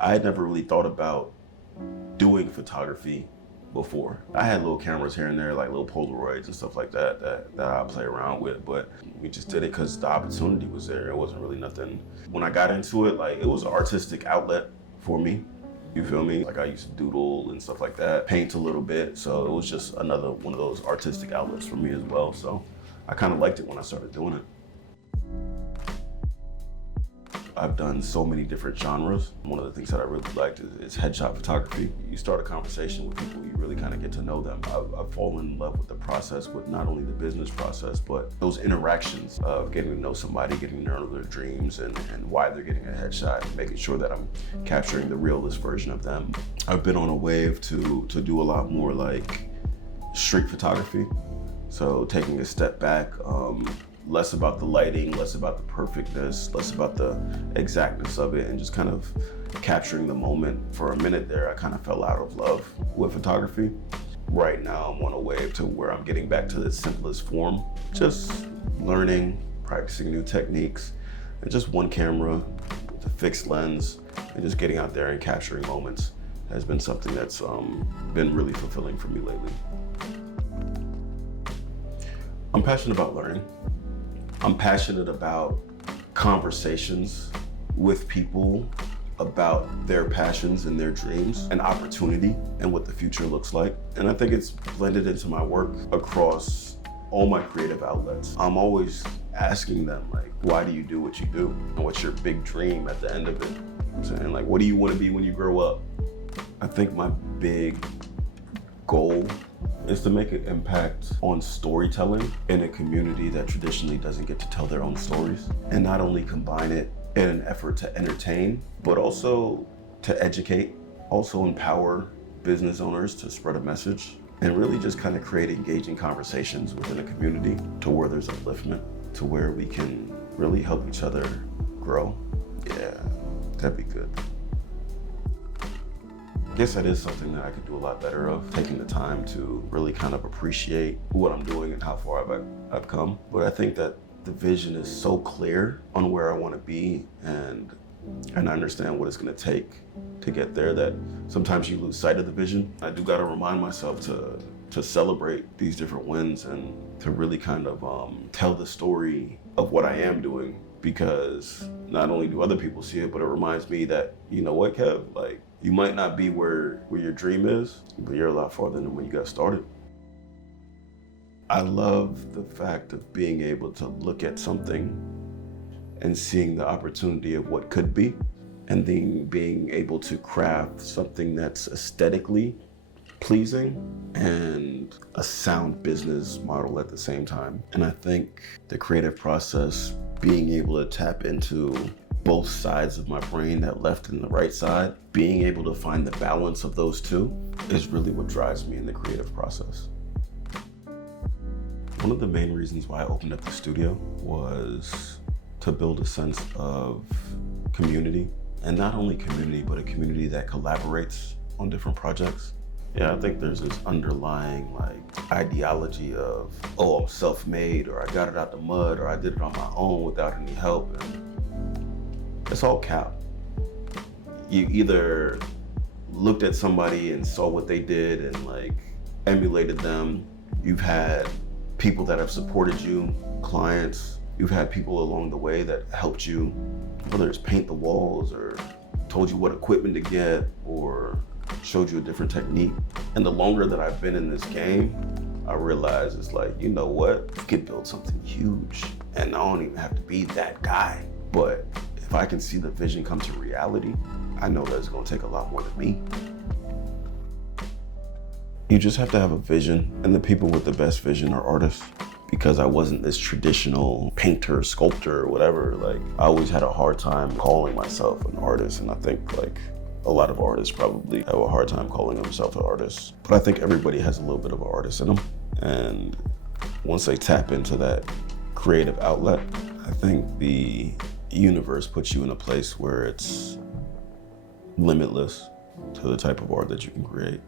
I had never really thought about doing photography before. I had little cameras here and there, like little Polaroids and stuff like that I play around with, but we just did it because the opportunity was there. It wasn't really nothing. When I got into it, like it was an artistic outlet for me. You feel me? Like I used to doodle and stuff like that, paint a little bit. So it was just another one of those artistic outlets for me as well. So I kind of liked it when I started doing it. I've done so many different genres. One of the things that I really liked is headshot photography. You start a conversation with people, you really kind of get to know them. I've fallen in love with the process, with not only the business process, but those interactions of getting to know somebody, getting to know their dreams and why they're getting a headshot, and making sure that I'm capturing the realest version of them. I've been on a wave to do a lot more like street photography. So taking a step back, less about the lighting, less about the perfectness, less about the exactness of it, and just kind of capturing the moment. For a minute there, I kind of fell out of love with photography. Right now, I'm on a wave to where I'm getting back to the simplest form, just learning, practicing new techniques, and just one camera with a fixed lens, and just getting out there and capturing moments has been something that's been really fulfilling for me lately. I'm passionate about learning. I'm passionate about conversations with people about their passions and their dreams and opportunity and what the future looks like. And I think it's blended into my work across all my creative outlets. I'm always asking them, like, why do you do what you do? And what's your big dream at the end of it? I'm saying, like, what do you want to be when you grow up? I think my big goal is to make an impact on storytelling in a community that traditionally doesn't get to tell their own stories, and not only combine it in an effort to entertain, but also to educate, also empower business owners to spread a message, and really just kind of create engaging conversations within a community to where there's upliftment, to where we can really help each other grow. Yeah, that'd be good. I guess that is something that I could do a lot better of, taking the time to really kind of appreciate what I'm doing and how far I've come. But I think that the vision is so clear on where I want to be, and I understand what it's going to take to get there, that sometimes you lose sight of the vision. I do got to remind myself to celebrate these different wins and to really kind of tell the story of what I am doing, because not only do other people see it, but it reminds me that, you know what, Kev, like, you might not be where your dream is, but you're a lot farther than when you got started. I love the fact of being able to look at something and seeing the opportunity of what could be, and then being able to craft something that's aesthetically pleasing and a sound business model at the same time. And I think the creative process, being able to tap into both sides of my brain, that left and the right side, being able to find the balance of those two is really what drives me in the creative process. One of the main reasons why I opened up the studio was to build a sense of community, and not only community, but a community that collaborates on different projects. Yeah, I think there's this underlying like ideology of, oh, I'm self-made, or I got it out the mud, or I did it on my own without any help. And it's all cap. You either looked at somebody and saw what they did and like emulated them. You've had people that have supported you, clients. You've had people along the way that helped you, whether it's paint the walls or told you what equipment to get or showed you a different technique. And the longer that I've been in this game, I realize it's like, you know what? You could build something huge, and I don't even have to be that guy. But if I can see the vision come to reality, I know that it's gonna take a lot more than me. You just have to have a vision, and the people with the best vision are artists. Because I wasn't this traditional painter, sculptor, or whatever, like I always had a hard time calling myself an artist, and I think like a lot of artists probably have a hard time calling themselves an artist. But I think everybody has a little bit of an artist in them, and once they tap into that creative outlet, I think the universe puts you in a place where it's limitless to the type of art that you can create.